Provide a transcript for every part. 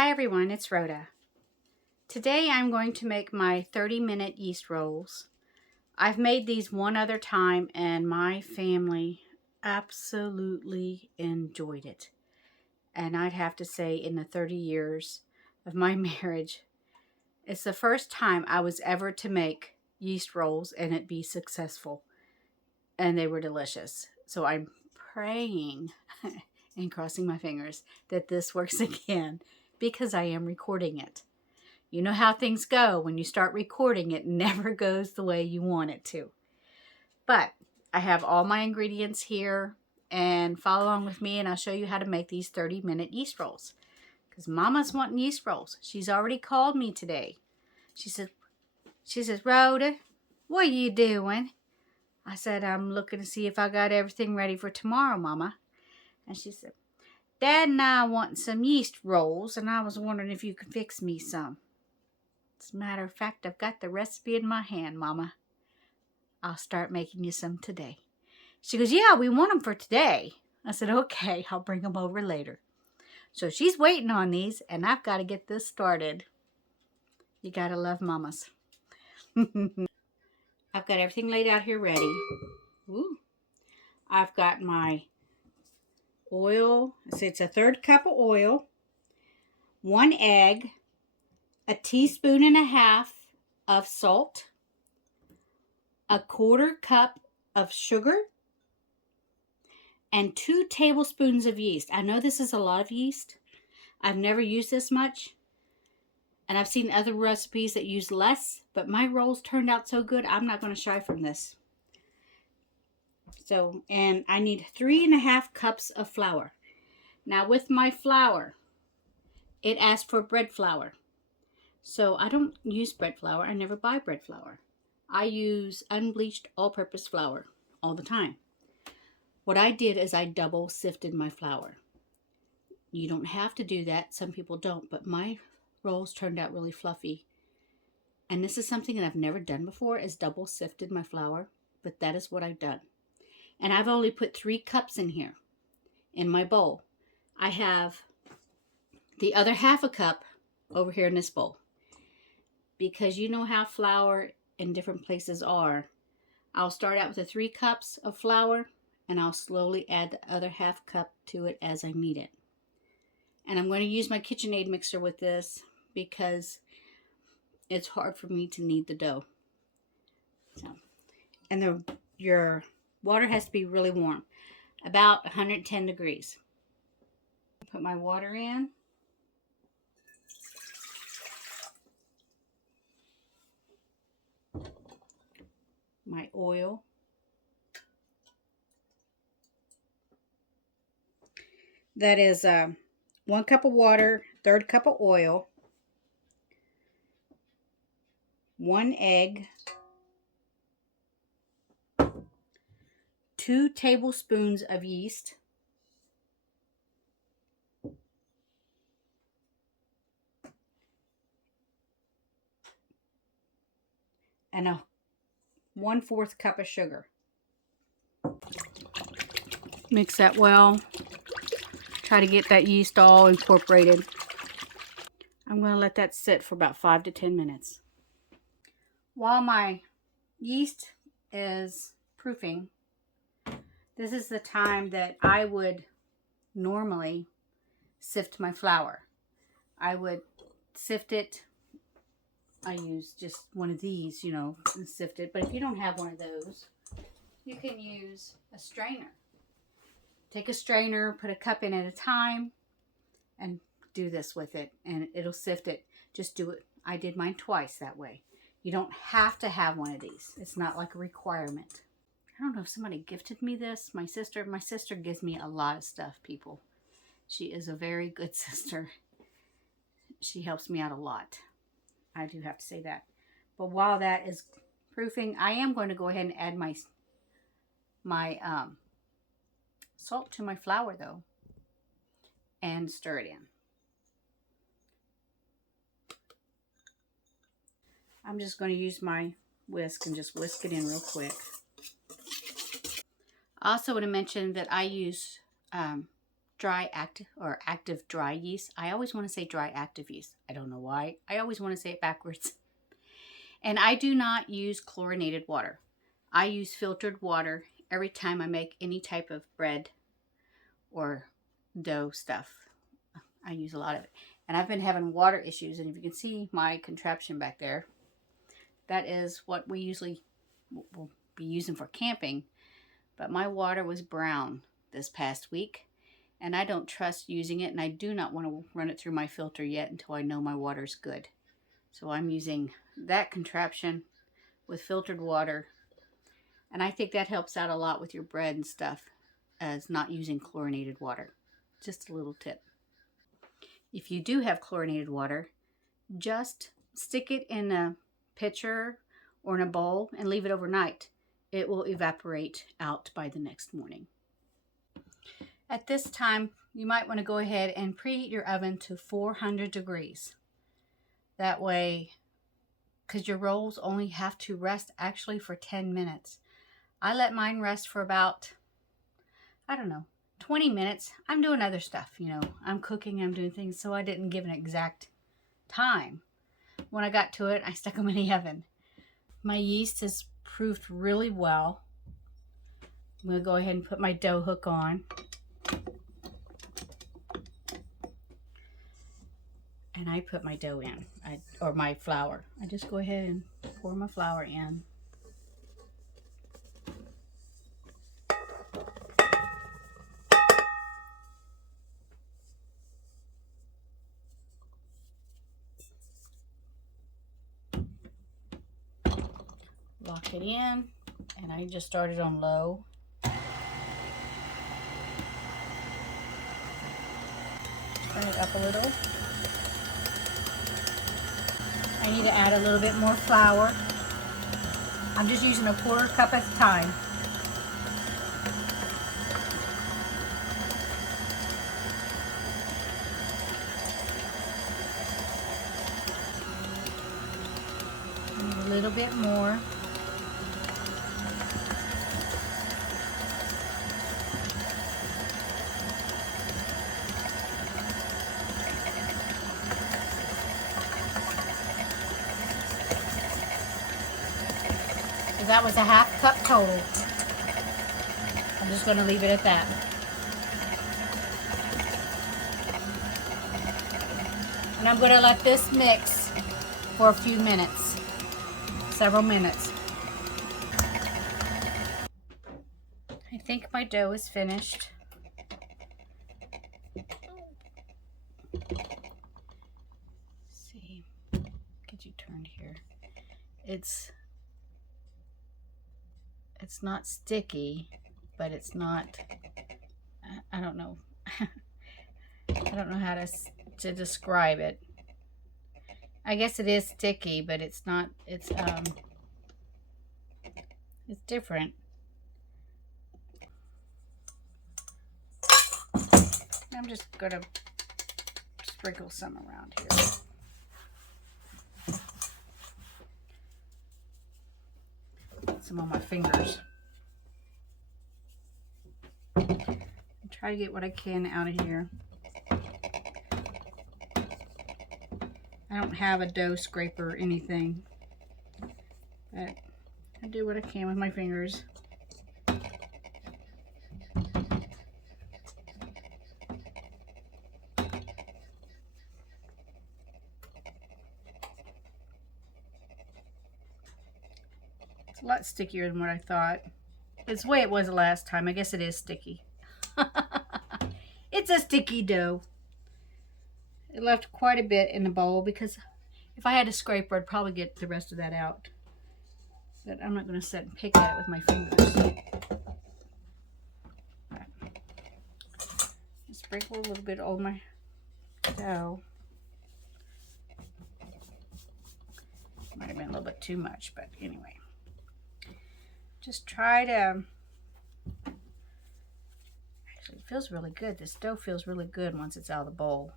Hi everyone, it's Rhoda. Today I'm going to make my 30-minute yeast rolls. I've made these one other time and my family absolutely enjoyed it. And I'd have to say in the 30 years of my marriage, it's the first time I was ever to make yeast rolls and it be successful. And they were delicious. So I'm praying and crossing my fingers that this works again because I am recording it. You know how things go. When you start recording, it never goes the way you want it to. But I have all my ingredients here, and follow along with me and I'll show you how to make these 30-minute yeast rolls. Because Mama's wanting yeast rolls. She's already called me today. She says, Rhoda, what are you doing? I said, I'm looking to see if I got everything ready for tomorrow, Mama. And she said, Dad and I want some yeast rolls, and I was wondering if you could fix me some. As a matter of fact, I've got the recipe in my hand, Mama. I'll start making you some today. She goes, yeah, we want them for today. I said, okay, I'll bring them over later. So she's waiting on these, and I've got to get this started. You got to love mamas. I've got everything laid out here ready. Ooh. I've got my oil. So it's a 1/3 cup of oil, 1 egg, a 1.5 teaspoons of salt, a 1/4 cup of sugar, and 2 tablespoons of yeast. I know this is a lot of yeast. I've never used this much. And I've seen other recipes that use less, but my rolls turned out so good, I'm not going to shy from this. So, and I need 3.5 cups of flour. Now with my flour, it asks for bread flour. So I don't use bread flour. I never buy bread flour. I use unbleached all-purpose flour all the time. What I did is I double sifted my flour. You don't have to do that. Some people don't, but my rolls turned out really fluffy. And this is something that I've never done before, is double sifted my flour, but that is what I've done. And I've only put 3 cups in here in my bowl. I have the other 1/2 cup over here in this bowl. Because you know how flour in different places are. I'll start out with the 3 cups of flour, and I'll slowly add the other 1/2 cup to it as I need it. And I'm going to use my KitchenAid mixer with this because it's hard for me to knead the dough. So, and your water has to be really warm, about 110 degrees. Put my water in. My oil. That is 1 cup of water, 1/3 cup of oil, 1 egg, 2 tablespoons of yeast, and a 1/4 cup of sugar. Mix that well. Try to get that yeast all incorporated. I'm going to let that sit for about 5 to 10 minutes. While my yeast is proofing, this is the time that I would normally sift my flour. I would sift it. I use just one of these, you know, and sift it. But if you don't have one of those, you can use a strainer. Take a strainer, put a cup in at a time, and do this with it, and it'll sift it. Just do it. I did mine twice that way. You don't have to have one of these. It's not like a requirement. I don't know if somebody gifted me this. My sister gives me a lot of stuff, people. She is a very good sister. She helps me out a lot. I do have to say that. But while that is proofing, I am going to go ahead and add my salt to my flour, though, and stir it in. I'm just going to use my whisk and just whisk it in real quick. I also want to mention that I use dry active or active dry yeast. I always want to say dry active yeast. I don't know why. I always want to say it backwards. And I do not use chlorinated water. I use filtered water every time I make any type of bread or dough stuff. I use a lot of it. And I've been having water issues, and if you can see my contraption back there, that is what we usually will be using for camping. But my water was brown this past week, and I don't trust using it, and I do not want to run it through my filter yet until I know my water's good. So I'm using that contraption with filtered water, and I think that helps out a lot with your bread and stuff, as not using chlorinated water. Just a little tip. If you do have chlorinated water, just stick it in a pitcher or in a bowl and leave it overnight. It will evaporate out by the next morning. At this time, you might want to go ahead and preheat your oven to 400 degrees. That way, because your rolls only have to rest actually for 10 minutes. I let mine rest for about, I don't know, 20 minutes. I'm doing other stuff, you know. I'm cooking, I'm doing things, so I didn't give an exact time. When I got to it, I stuck them in the oven. My yeast is proofed really well. I'm going to go ahead and put my dough hook on. And I put my dough in, or my flour. I just go ahead and pour my flour in. Lock it in, and I just started on low. Turn it up a little. I need to add a little bit more flour. I'm just using a quarter cup at a time. A little bit more. So that was a half cup total. I'm just going to leave it at that. And I'm going to let this mix for a few minutes. Several minutes. I think my dough is finished. Let's see, get you turned here. It's not sticky, but it's not, I don't know. I don't know how to describe it. I guess it is sticky, but it's not, it's different. I'm just gonna sprinkle some around here. Put some on my fingers. And try to get what I can out of here. I don't have a dough scraper or anything, but I do what I can with my fingers. It's a lot stickier than what I thought. It's the way it was the last time. I guess it is sticky. It's a sticky dough. It left quite a bit in the bowl because if I had a scraper, I'd probably get the rest of that out. But I'm not going to sit and pick at it with my fingers. Sprinkle a little bit on my dough. Might have been a little bit too much, but anyway. Just try to... Actually, it feels really good. This dough feels really good once it's out of the bowl.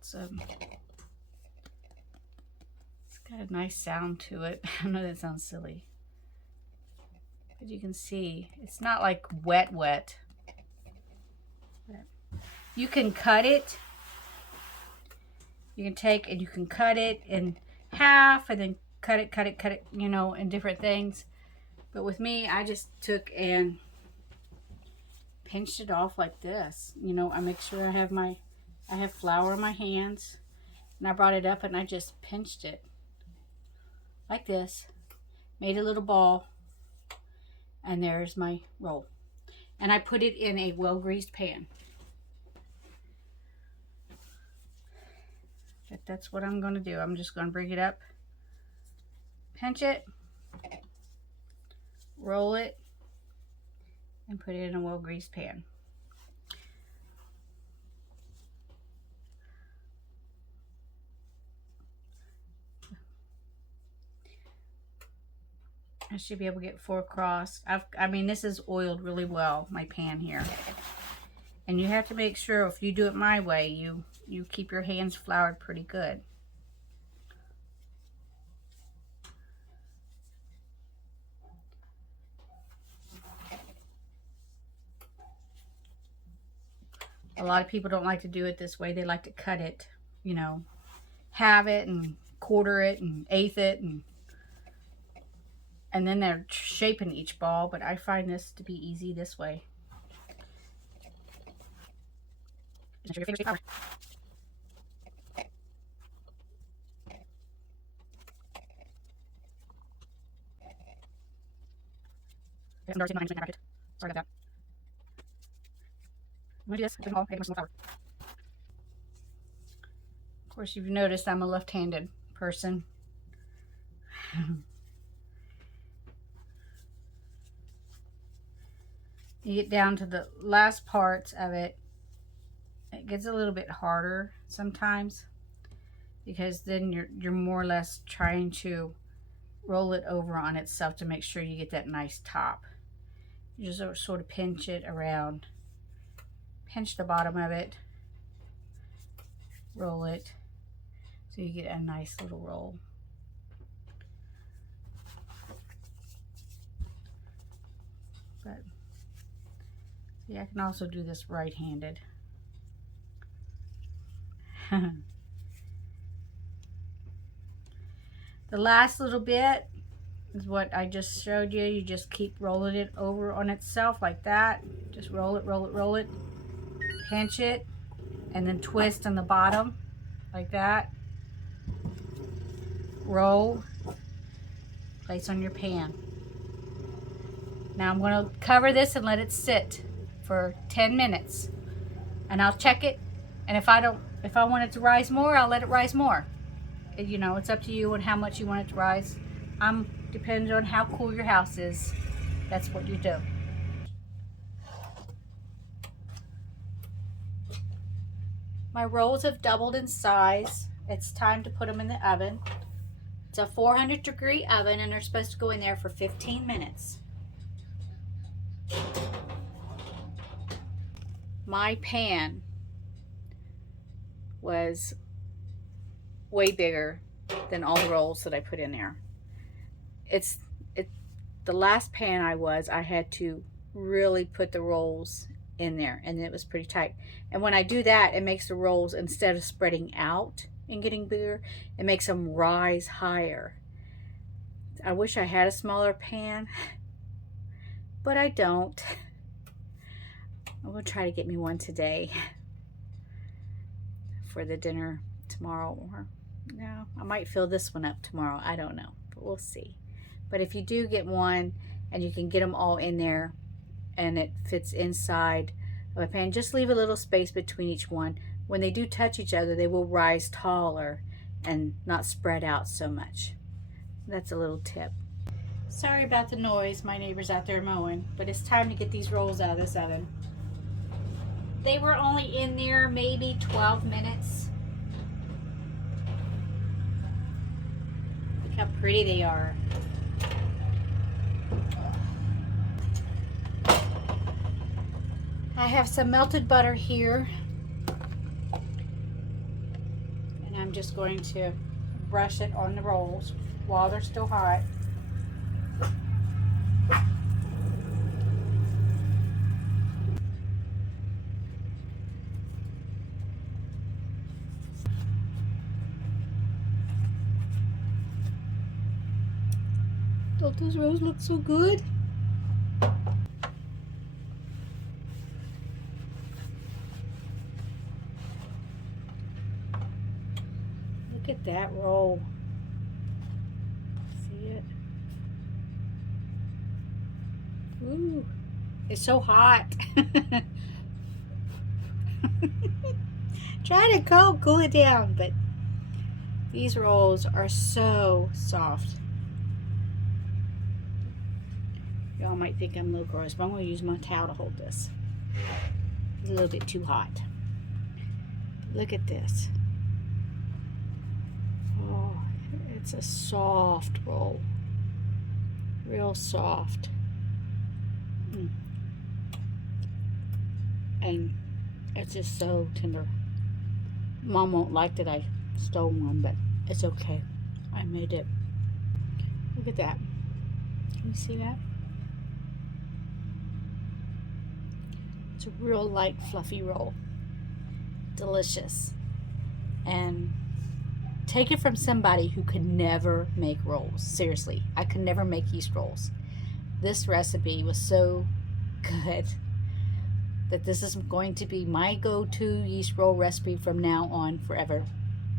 It's got a nice sound to it. I know that sounds silly. But you can see, it's not like wet. You can cut it. You can take and you can cut it in half and then cut it, you know, in different things. But with me, I just took and pinched it off like this. You know, I make sure I have flour in my hands. And I brought it up and I just pinched it like this. Made a little ball. And there's my roll. And I put it in a well-greased pan. But that's what I'm going to do. I'm just going to bring it up, pinch it, roll it, and put it in a well-greased pan. I should be able to get 4 across. I mean, this is oiled really well, my pan here. And you have to make sure, if you do it my way, you keep your hands floured pretty good. A lot of people don't like to do it this way. They like to cut it, you know, halve it and quarter it and eighth it, and then they're shaping each ball. But I find this to be easy this way. Just your fingers power. I'm Darcy, sorry about that. I'm gonna do this. I'm gonna get some more flour. Of course, you've noticed I'm a left-handed person. You get down to the last parts of it, it gets a little bit harder sometimes, because then you're more or less trying to roll it over on itself to make sure you get that nice top. You just sort of pinch it around, pinch the bottom of it, roll it, so you get a nice little roll. But yeah, I can also do this right-handed. The last little bit is what I just showed you. You just keep rolling it over on itself like that. Just roll it, roll it, roll it. Pinch it, and then twist on the bottom like that. Roll, place on your pan. Now I'm going to cover this and let it sit for 10 minutes, and I'll check it. And if I want it to rise more, I'll let it rise more. You know, it's up to you and how much you want it to rise. Depends on how cool your house is. That's what you do. My rolls have doubled in size. It's time to put them in the oven. It's a 400-degree oven, and they're supposed to go in there for 15 minutes. My pan was way bigger than all the rolls that I put in there. The last pan I had to really put the rolls in there, and it was pretty tight. And when I do that, it makes the rolls, instead of spreading out and getting bigger, it makes them rise higher. I wish I had a smaller pan, but I don't. I'm gonna try to get me one today for the dinner tomorrow. Or no, I might fill this one up tomorrow. I don't know, but we'll see. But if you do get one and you can get them all in there and it fits inside of a pan, just leave a little space between each one. When they do touch each other, they will rise taller and not spread out so much. That's a little tip. Sorry about the noise. My neighbor's out there mowing, but it's time to get these rolls out of this oven. They were only in there maybe 12 minutes. Look how pretty they are. I have some melted butter here, and I'm just going to brush it on the rolls while they're still hot. Don't those rolls look so good? Look at that roll. See it? Ooh, it's so hot. Try to cool it down, but these rolls are so soft. Y'all might think I'm a little gross, but I'm going to use my towel to hold this. It's a little bit too hot. Look at this. Oh, it's a soft roll. Real soft. And it's just so tender. Mom won't like that I stole one, but it's okay. I made it. Look at that. Can you see that? It's a real light, fluffy roll. Delicious. And take it from somebody who could never make rolls. Seriously, I could never make yeast rolls. This recipe was so good that this is going to be my go-to yeast roll recipe from now on forever,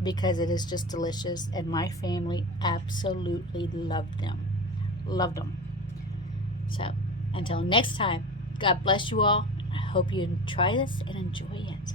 because it is just delicious and my family absolutely loved them. Loved them. So until next time, God bless you all. I hope you try this and enjoy it.